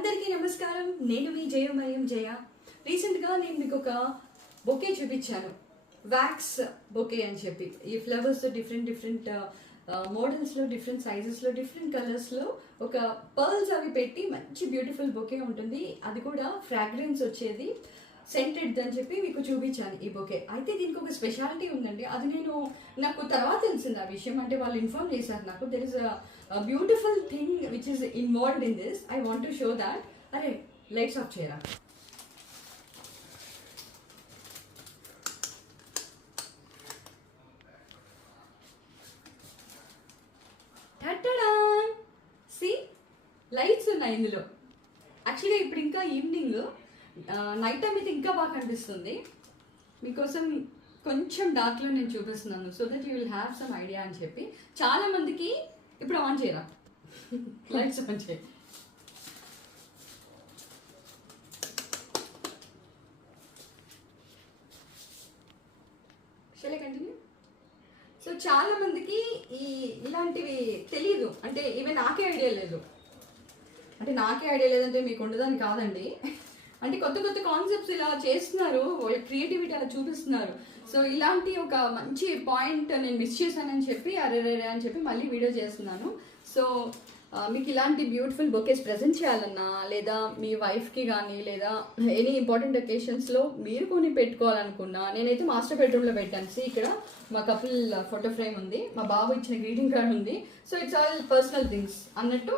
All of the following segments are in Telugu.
అందరికీ నమస్కారం. నేను మీ జయమయం జయ. రీసెంట్గా నేను మీకు ఒక బొకే చూపించాను, వ్యాక్స్ బొకే అని చెప్పి. ఈ ఫ్లవర్స్ డిఫరెంట్ మోడల్స్లో, డిఫరెంట్ సైజెస్లో, డిఫరెంట్ కలర్స్లో ఒక పర్ల్స్ అవి పెట్టి మంచి బ్యూటిఫుల్ బొకే ఉంటుంది. అది కూడా ఫ్రాగ్రెన్స్ వచ్చేది, సెంటెడ్ అని చెప్పి మీకు చూపించాను ఈ బొకే. అయితే దీనికి ఒక స్పెషాలిటీ ఉందండి. అది నాకు తర్వాత తెలిసింది ఆ విషయం. అంటే వాళ్ళు ఇన్ఫార్మ్ చేశారు నాకు. There is a beautiful thing which is involved in this. I want to show that. అరే లైట్స్ ఆఫ్ చేయరా. సి లైట్స్ ఉన్నాయి ఇందులో. యాక్చువల్గా ఇప్పుడు ఇంకా ఈవినింగ్, నైట్ టైం అయితే ఇంకా బాగా కనిపిస్తుంది. మీకోసం కొంచెం డార్క్లో నేను చూపిస్తున్నాను, so that you will have some idea అని చెప్పి. చాలా మందికి ఇప్పుడు ఆన్ చేయరా, లైట్స్ ఆన్ చేయ. Shall I continue? సో చాలా మందికి ఇలాంటివి తెలీదు. అంటే ఈవెన్ నాకే ఐడియా లేదు. అంటే నాకే ఐడియా లేదంటే మీకు ఉండదని కాదండి. అంటే కొత్త కొత్త కాన్సెప్ట్స్ ఇలా చేస్తున్నారు, క్రియేటివిటీ అలా చూపిస్తున్నారు. సో ఇలాంటి ఒక మంచి పాయింట్ నేను మిస్ చేశానని చెప్పి అరే అని చెప్పి మళ్ళీ వీడియో చేస్తున్నాను. సో మీకు ఇలాంటి బ్యూటిఫుల్ బొకేస్ ప్రజెంట్ చేయాలన్నా, లేదా మీ వైఫ్కి కానీ, లేదా ఎనీ ఇంపార్టెంట్ ఒకేషన్స్లో మీరు కొని పెట్టుకోవాలనుకున్నా, నేనైతే మాస్టర్ బెడ్రూమ్లో పెట్టాను. సి ఇక్కడ మా కపుల్ ఫోటో ఫ్రేమ్ ఉంది, మా బాబు ఇచ్చిన గ్రీటింగ్ కార్డ్ ఉంది. So it's all personal things అన్నట్టు.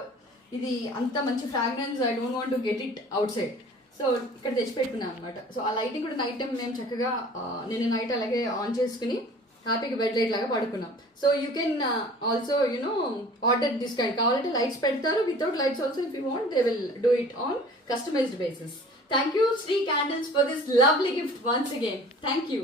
ఇది అంత మంచి fragrance, I don't want to get it out side. So ఇక్కడ తెచ్చిపెట్టుకున్నాను అనమాట. సో ఆ లైటింగ్ కూడా నైట్ టైం మేము చక్కగా నేను నైట్ అలాగే ఆన్ చేసుకుని హ్యాపీగా బెడ్ లైట్ లాగా పడుకున్నాం. So you can also order this kind. కావాలంటే లైట్స్ పెడతారు, without lights also if you want they will do it on customized basis. Thank you Sri candles for this lovely gift once again. Thank you.